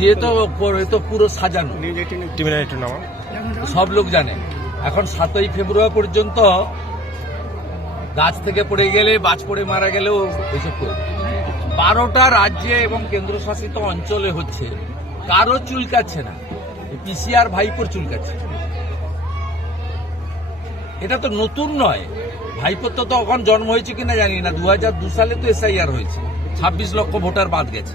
ইয়ে সব লোক জানে। এখন সাতই ফেব্রুয়ারি পর্যন্ত গাছ থেকে পড়ে গেলে বাজ পড়ে মারা গেলেও এসব করবে বারোটা রাজ্যে এবং কেন্দ্রশাসিত অঞ্চলে হচ্ছে। কারও চুলকাচ্ছে না। পিসিআর ভাইপোর চুলকাচ্ছে। এটা তো নতুন নয়। ভাইপোর তো তখন জন্ম হয়েছে কিনা জানি না। দু সালে তো এসআইআর হয়েছে। ছাব্বিশ লক্ষ ভোটার বাদ গেছে।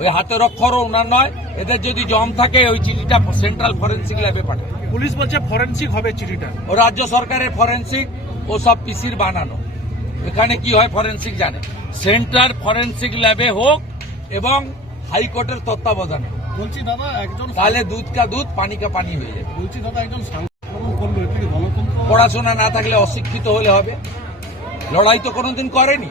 ওই হাতের অক্ষরও ওনার নয় এদের যদি জম থাকে ওই চিঠিটা সেন্ট্রাল ফরেন্সিক ল্যাবে পাঠায়। পুলিশ বলছে ফরেন্সিক হবে চিঠিটা। ও রাজ্য সরকারের ফরেন্সিক ও সব পিসির বানানো। এখানে কি হয় ফরেন্সিক জানে। সেন্ট্রাল ফরেন্সিক ল্যাবে হোক এবং হাইকোর্টের তত্ত্বাবধানে। বলছি দাদা একজন তাহলে দুধ কা দুধ পানি কা পানি হয়ে যাবে। বলছি দাদা একজন পড়াশোনা না থাকলে অশিক্ষিত হলে হবে। লড়াই তো কোনোদিন করেনি।